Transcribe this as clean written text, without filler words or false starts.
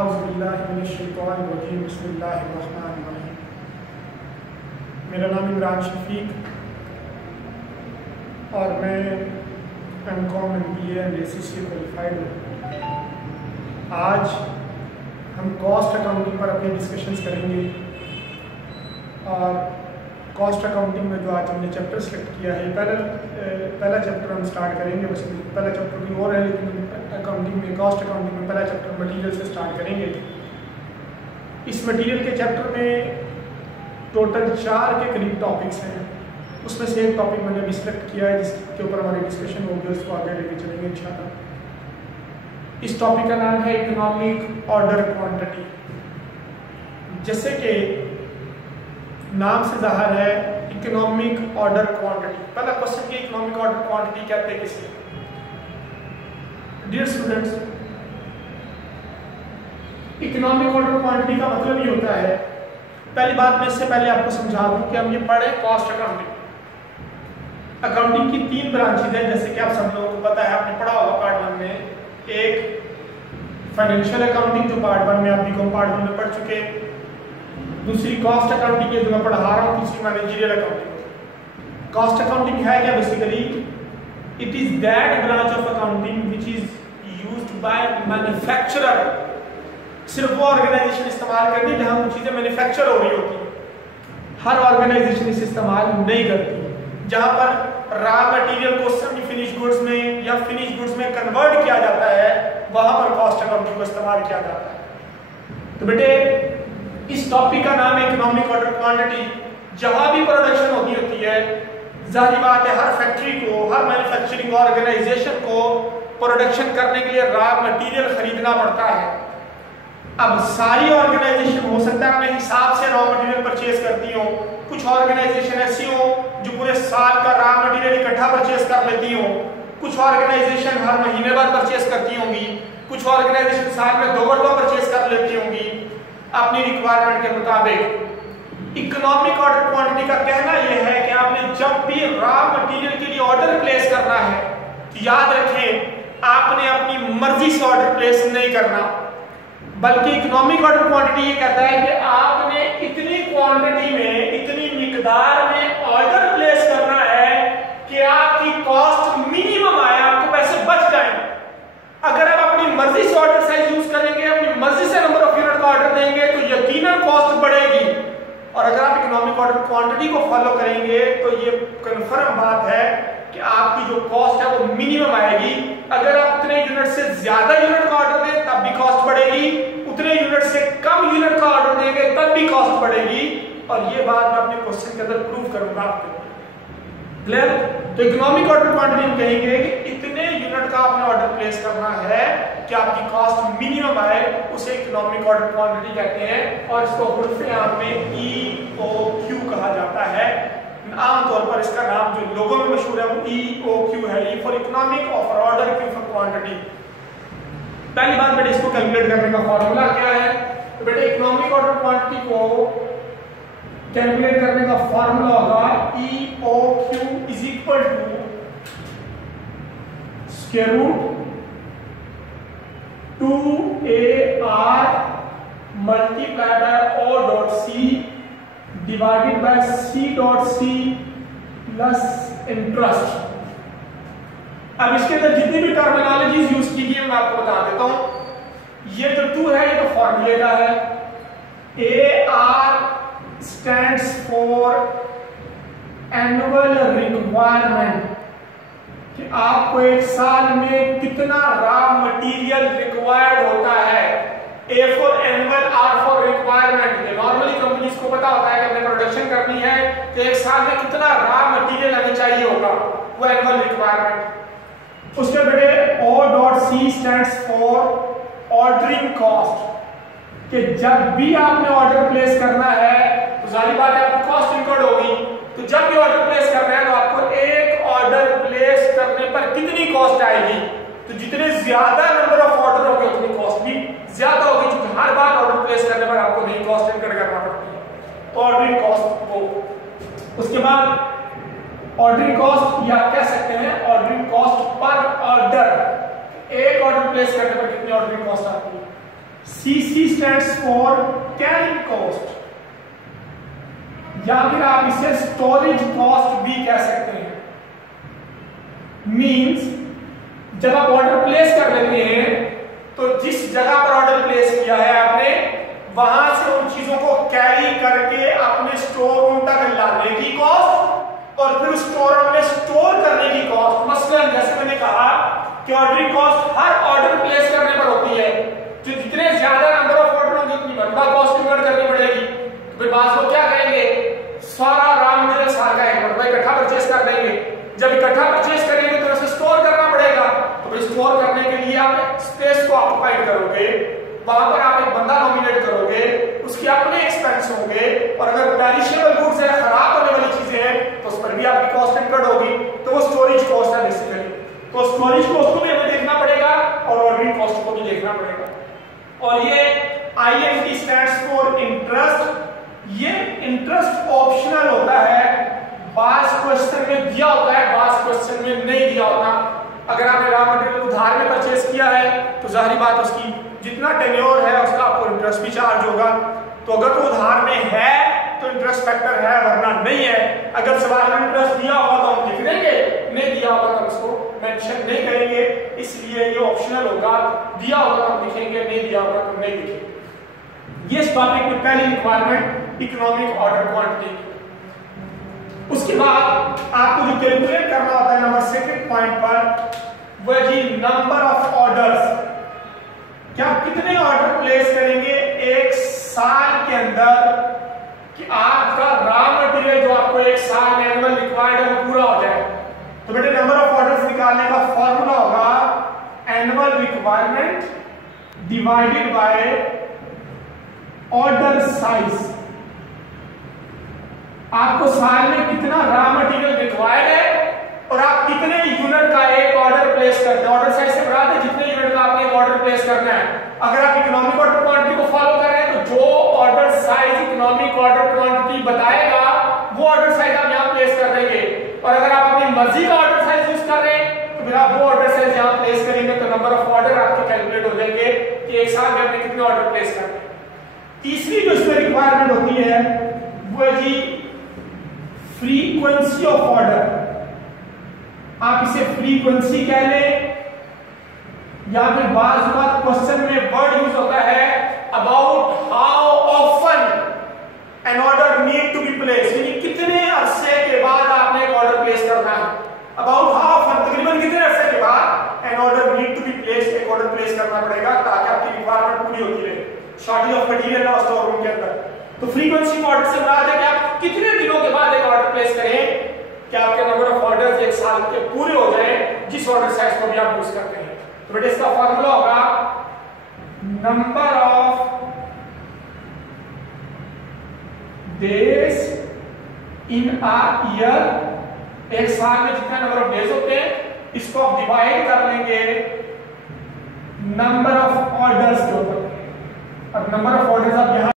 औज़ुबिल्लाहिमिनश्शैतानिर्रजीम बिस्मिल्लाहिर्रहमानिर्रहीम। मेरा नाम इमरान शफीक और मैं एमकॉम MBA एंड ACCA से क्वालिफाइड हूँ। आज हम कॉस्ट अकाउंटिंग पर अपने डिस्कशंस करेंगे और कॉस्ट अकाउंटिंग में जो आज हमने चैप्टर सेलेक्ट किया है, पहला चैप्टर हम स्टार्ट करेंगे। बस पहला चैप्टर भी और है, लेकिन अकाउंटिंग में कॉस्ट अकाउंटिंग में पहला चैप्टर मटेरियल से स्टार्ट करेंगे। इस मटेरियल के चैप्टर में टोटल 4 के करीब टॉपिक्स हैं। उसमें से एक टॉपिक मैंने अभी सेलेक्ट किया है जिसके ऊपर हमारी डिस्कशन होगी, उसको आगे लेके चलेंगे इंशाल्लाह। इस टॉपिक का नाम है इकोनॉमिक ऑर्डर क्वांटिटी। जैसे कि नाम से ज़ाहिर है इकोनॉमिक ऑर्डर क्वांटिटी। पहला क्वेश्चन ये इकोनॉमिक ऑर्डर क्वांटिटी कहते हैं किसे? Dear students, economic order quantity का मतलब ये होता है, पहली बात मैं इससे पहले आपको समझा दूं कि हम ये पढ़े कॉस्ट अकाउंटिंग। अकाउंटिंग की 3 ब्रांचेज हैं, जैसे कि आप सब लोगों को पता है, आपने पढ़ा होगा पार्ट 1 में। एक फाइनेंशियल अकाउंटिंग जो पार्ट 1 में आप बीकॉम पार्ट 1 में पढ़ चुके, दूसरी कॉस्ट अकाउंटिंग है जो मैं पढ़ा रहा हूँ, तीसरी मैनेजरियल अकाउंटिंग। कॉस्ट अकाउंटिंग है क्या? Basically it is that branch of accounting which is used by manufacturer. सिर्फ वो ऑर्गेनाइजेशन इस्तेमाल करती है जहां वो चीजें मैन्युफैक्चर हो रही होती है। हर ऑर्गेनाइजेशन इसे इस्तेमाल नहीं करती। जहां पर रॉ मटेरियल को सेमी फिनिश गुड्स में या फिनिश गुड्स में कन्वर्ट किया जाता है, वहां पर कॉस्ट अकाउंटिंग को इस्तेमाल किया जाता है। तो बेटे, इस टॉपिक का नाम है इकोनॉमिक ऑर्डर क्वांटिटी। जहां भी प्रोडक्शन होती है, जाहिर बात है हर फैक्ट्री को, हर मैन्युफैक्चरिंग ऑर्गेनाइजेशन को प्रोडक्शन करने के लिए रॉ मटेरियल खरीदना पड़ता है। अब सारी ऑर्गेनाइजेशन हो सकता है अपने हिसाब से रॉ मटेरियल परचेज करती हो, कुछ ऑर्गेनाइजेशन ऐसी हो जो पूरे साल का रॉ मटेरियल इकट्ठा परचेज कर लेती हो, कुछ ऑर्गेनाइजेशन हर महीने बाद परचेज करती होंगी, कुछ ऑर्गेनाइजेशन साल में 2 मरतबा परचेज कर लेती होंगी अपनी रिक्वायरमेंट के मुताबिक। इकोनॉमिक ऑर्डर क्वांटिटी का कहना यह है कि आपने जब भी रॉ मटेरियल के लिए ऑर्डर प्लेस करना है, तो याद रखें आपने अपनी मर्जी से ऑर्डर प्लेस नहीं करना, बल्कि इकोनॉमिक ऑर्डर क्वांटिटी ये कहता है कि आपने इतनी क्वांटिटी में, इतनी मिकदार में ऑर्डर प्लेस करना है कि आपकी कॉस्ट मिनिमम आए, आपको पैसे बच जाए। अगर आप अपनी मर्जी से ऑर्डर साइज यूज करेंगे, अपनी मर्जी से नंबर ऑफ यूनिट का ऑर्डर देंगे, तो यकीनन कॉस्ट बढ़ेगी। और अगर आप इकोनॉमिक ऑर्डर क्वांटिटी को फॉलो करेंगे तो ये कंफर्म बात है कि आपकी जो कॉस्ट है वो मिनिमम आएगी। अगर आप उतने यूनिट से ज्यादा यूनिट का ऑर्डर दें तब भी कॉस्ट बढ़ेगी, उतने यूनिट से कम यूनिट का ऑर्डर देंगे तब भी कॉस्ट बढ़ेगी। और ये बात मैं अपने क्वेश्चन के अंदर प्रूव करूंगा आपको। क्लियर? तो इकोनॉमिक ऑर्डर क्वांटिटी हम कहेंगे कि इतने यूनिट का आपने ऑर्डर प्लेस करना है कि आपकी कॉस्ट मिनिमम आए, उसे इकोनॉमिक ऑर्डर क्वांटिटी कहते हैं। और इसको हुर्फ़े आम में EOQ कहा जाता है। आमतौर पर इसका नाम जो लोगों में मशहूर है वो EOQ है, E फॉर इकोनॉमिक, और ऑर्डर, Q फॉर क्वांटिटी। पहली बात बेटे, इसको कैलकुलेट करने का फॉर्मूला क्या है? तो बेटे इकोनॉमिक ऑर्डर क्वांटिटी को कैलकुलेट करने का फॉर्मूला होगा EOQ is equal to square root 2AR multiply by O dot C divided by C dot C plus interest. अब इसके अंदर जितनी भी टर्मिनोलॉजीज यूज की गई है मैं आपको बता देता हूं। ये जो 2 है ये तो फॉर्मूले का है। AR stands for annual requirement, कि आपको एक साल में कितना रॉ मटेरियल रिक्वायर्ड होता है। A for annual, R for requirement. Normally companies को पता होता है कि हमने प्रोडक्शन करनी है तो एक साल में कितना रॉ मटेरियल हमें चाहिए होगा, वो एनुअल रिक्वायरमेंट। उसके बेटे O dot C stands for ordering cost, कि जब भी आपने ऑर्डर प्लेस करना है तो जाहिर बात है आपकी कॉस्ट इंकर्ड होगी। तो जब भी ऑर्डर प्लेस करना है तो आपको एक ऑर्डर प्लेस करने पर कितनी कॉस्ट आएगी, तो जितने ज्यादा नंबर ऑफ ऑर्डर होंगे उतनी कॉस्ट भी ज्यादा होगी, क्योंकि हर बार ऑर्डर प्लेस करने पर आपको नई कॉस्ट इंकर्ड करना पड़ती है। तो ऑर्डरिंग कॉस्ट वो। उसके बाद ऑर्डरिंग कॉस्ट या कह सकते हैं ऑर्डरिंग कॉस्ट पर ऑर्डर, एक ऑर्डर प्लेस करने पर कितनी ऑर्डरिंग कॉस्ट आती है। CC stands for carrying cost, या फिर आप इसे स्टोरेज कॉस्ट भी कह सकते हैं। मींस जब आप ऑर्डर प्लेस कर लेते हैं तो जिस जगह पर ऑर्डर प्लेस किया है आपने, वहां से उन चीजों को कैरी करके अपने स्टोर रूम तक लाने की कॉस्ट और फिर स्टोर रूम में स्टोर करने की कॉस्ट। मसलन जैसे मैंने कहा कि ऑर्डरिंग कॉस्ट हर ऑर्डर प्लेस करने पर होती है, जो जितने ज्यादा नंबर ऑफ ऑर्डर होंगे उतनी बड़ा कॉस्ट इन्वर्ट करनी पड़ेगी। तो फिर बाद लोग क्या करेंगे, सारा रॉ मटेरियल सारा का इकट्ठा परचेस कर देंगे। जब इकट्ठा परचेस करेंगे तो उसे स्टोर करना पड़ेगा, तो फिर स्टोर करने के लिए आप स्पेस को ऑक्युपाइड करोगे, वहां पर आप एक बंदा नॉमिनेट करोगे, उसके अपने एक्सपेंस होंगे, और अगर पेरिशेबल गुड्स है, खराब होने वाली चीजें हैं, तो उस पर भी आपकी कॉस्ट इनकर्ड होगी। तो वो स्टोरेज कॉस्ट है बेसिकली। तो स्टोरेज कॉस्ट को भी हमें देखना पड़ेगा और ऑर्डरिंग कॉस्ट को भी देखना पड़ेगा। और ये INT स्टैंड्स फॉर इंटरेस्ट। ये इंटरेस्ट ऑप्शनल होता है, बास क्वेश्चन में दिया होता है, बास क्वेश्चन में नहीं दिया होता। अगर आपने रॉ मटेरियल उधार में परचेस किया है तो जाहिर बात उसकी जितना टेन्योर है उसका आपको इंटरेस्ट भी चार्ज होगा। तो अगर तो उधार में है तो इंटरेस्ट फैक्टर है, वरना नहीं है। अगर सवाल में इंटरेस्ट दिया होगा तो हम लिख देंगे, नहीं दिया होगा तो उसको मेंशन नहीं करेंगे, इसलिए ये ऑप्शनल होगा। दिया होगा तो हम लिखेंगे, नहीं दिया होगा तो नहीं लिखेंगे। ये इस टॉपिक में पहली रिक्वायरमेंट इकोनॉमिक ऑर्डर क्वांटिटी। उसके बाद आपको जो कैलकुलेट करना होता है नंबर सेकंड पॉइंट पर, वह जी नंबर ऑफ ऑर्डर्स। क्या कितने ऑर्डर प्लेस करेंगे एक साल के अंदर कि आपका रॉ मटेरियल जो आपको एक साल में एनुअल रिक्वायर्ड है वो पूरा हो जाए। तो बेटे नंबर ऑफ ऑर्डर्स निकालने का फॉर्मूला होगा annual requirement divided by order size. आपको साल में कितना रॉ मटेरियल रिक्वायर्ड है और आप कितने यूनिट का एक ऑर्डर प्लेस करते हैं। ऑर्डर साइज से बराबर है जितने यूनिट का आपने एक ऑर्डर प्लेस करना है। अगर आप इकोनॉमिक ऑर्डर क्वांटिटी को फॉलो कर रहे हैं तो जो order size economic order quantity बताएगा वो ऑर्डर साइज आप यहां प्लेस कर देंगे। और अगर आप अपनी मर्जी का ऑर्डर साइज यूज कर रहे हैं तो फिर आप वो ऑर्डर साइज यहां प्लेस करेंगे, तो नंबर ऑफ ऑर्डर आपके कैलकुलेट हो जाएंगे कि एक साल में आपने कितने ऑर्डर प्लेस करने हैं। तीसरी जो इसमें रिक्वायरमेंट होती है वो है जी फ्रीक्वेंसी ऑफ ऑर्डर। आप इसे फ्रीक्वेंसी कह लें या फिर बार बार क्वेश्चन में वर्ड यूज होता है about how often an order need to be place, यानी कितने अरसे के बाद आपने एक ऑर्डर प्लेस करना है। अबाउट हाउ ऑफन तकरीबन कितने अरसे के बाद an order need to be place, एक ऑर्डर प्लेस करना पड़ेगा ताकि आपकी रिक्वायरमेंट पूरी होती रहे, शॉर्टेज ऑफ मटेरियल ना स्टोर रूम के अंदर। तो फ्रीक्वेंसी ऑर्डर से मुराद है कि आप कितने दिनों के बाद एक ऑर्डर प्लेस करें कि आपके नंबर ऑफ ऑर्डर्स एक साल के पूरे हो जाए जिस ऑर्डर साइज को भी आप यूज करते हैं। तो बेटे इसका फार्मूला होगा number of days in a year. एक साल में जितने नंबर ऑफ डेज होते हैं इसको आप डिवाइड कर लेंगे नंबर ऑफ ऑर्डर्स के ऊपर, और नंबर ऑफ ऑर्डर्स आप यहां